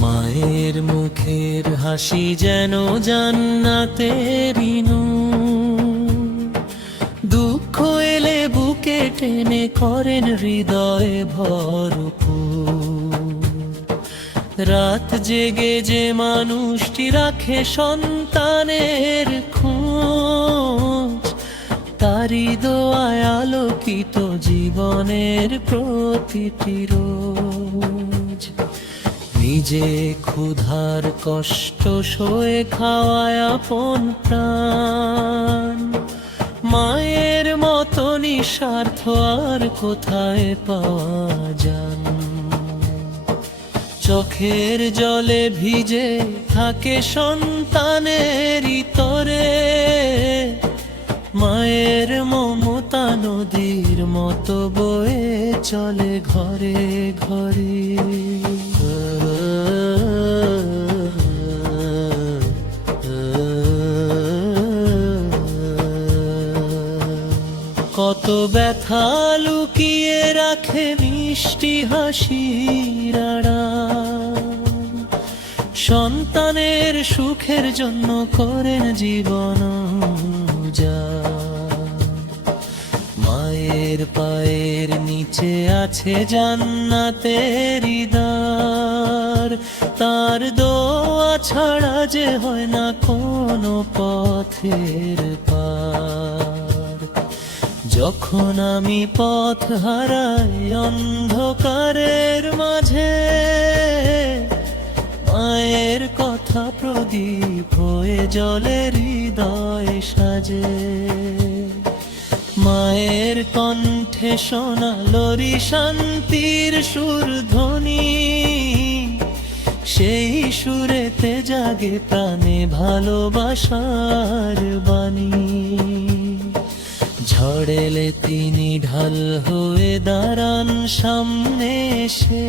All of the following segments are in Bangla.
মায়ের মুখের হাসি যেন জান্নাতেরই নূর, দুঃখ এলে বুকে টেনে করেন হৃদয়ে ভরপুর। রাত জেগে যে মানুষটি রাখে সন্তানের খোঁজ, তারি দোয়ায় আলোকিত জীবনের প্রতিটি রোজ। নিজে ক্ষুধার কষ্ট সয়ে খাওয়ায় আপন প্রাণ, মায়ের মতো নিঃস্বার্থ আর কোথায় পাওয়া যান। চোখের জলে ভিজে থাকে সন্তানের তরে, মায়ের মমতা নদীর মতো বয়ে চলে ঘরে ঘরে। কত ব্যথা লুকিয়ে রাখে মিষ্টি হাসির আড়াল, সন্তানের সুখের জন্য করেন জীবন উজাড়। মায়ের পায়ের নিচে আছে জান্নাতেরই দ্বার, তার দোয়া ছাড়া যে হয় না কোনো পথের পার। যখন আমি পথ হারাই অন্ধকারের মাঝে, মায়ের কথা প্রদীপ হয়ে জ্বলে হৃদয় সাজে। মায়ের কণ্ঠে শোনালোরি শান্তির সুরধ্বনি, সেই সুরেতে জাগে প্রাণে ভালোবাসার বাণী। ঝড় এলে তিনি ঢাল হয়ে দাঁড়ান সামনে এসে,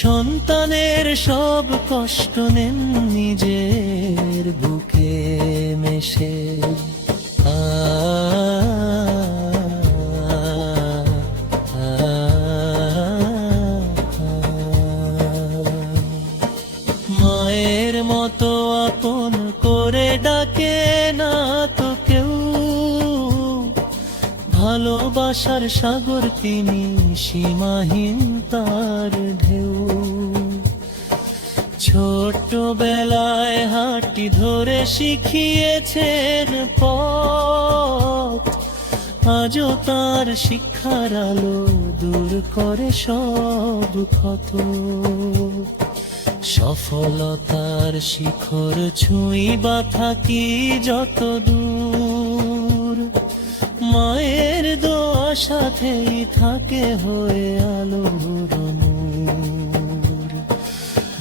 সন্তানের সব কষ্ট নেন নিজের বুকে মেশে। মায়ের মতো আপন করে ডাকে না তো কেউ, ভালোবাসার সাগর তিনি সীমাহীন তার ঢেউ। ছোটবেলায় হাঁটি ধরে শিখিয়েছেন পথ, আজও তার শিক্ষার আলো দূর করে সব ক্ষত। সফলতার শিখর ছুঁইবা থাকি যত দূর, মায়ের দোয়া সাথেই থাকে হয়ে আলোর নূর।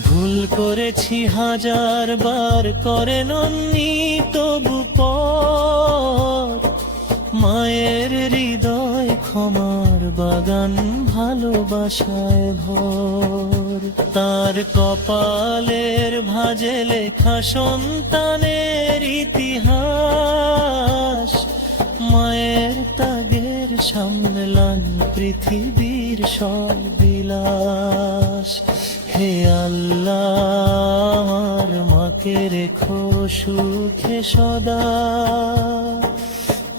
ভুল করেছি হাজার বার করে নন্নি তবু পর, মায়ের হৃদয় ক্ষমার বাগান ভালোবাসায় ভর। তার কপালের ভাঁজে লেখা সন্তানের ইতিহাস, মায়ের ত্যাগের সামলান পৃথিবীর সব বিলাস। হে আল্লাহ আমার মাকে রেখো সুখে সদা,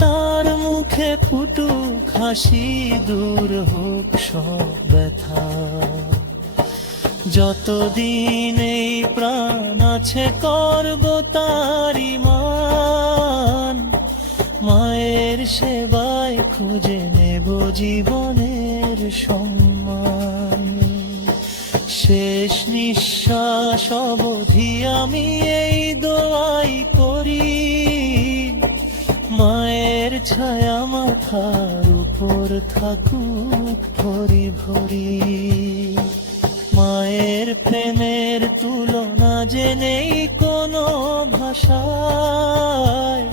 তার মুখে ফুটুক হাসি দূর হোক সব ব্যথা। যতদিন এই প্রাণ আছে করব তারি মান, মায়ের সেবায় খুঁজে নেব জীবনের সম্মান। শেষ নিঃশ্বাস অবধি আমি এই দোয়াই করি, মায়ের ছায়া মাথার উপর থাকুক ভরি ভরি। মায়ের প্রেমের তুলনা যে নেই কোনো ভাষায়,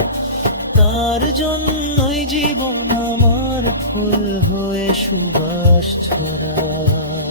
তার জন্যই জীবন আমার ফুল হয়ে সুবাস ছড়ায়।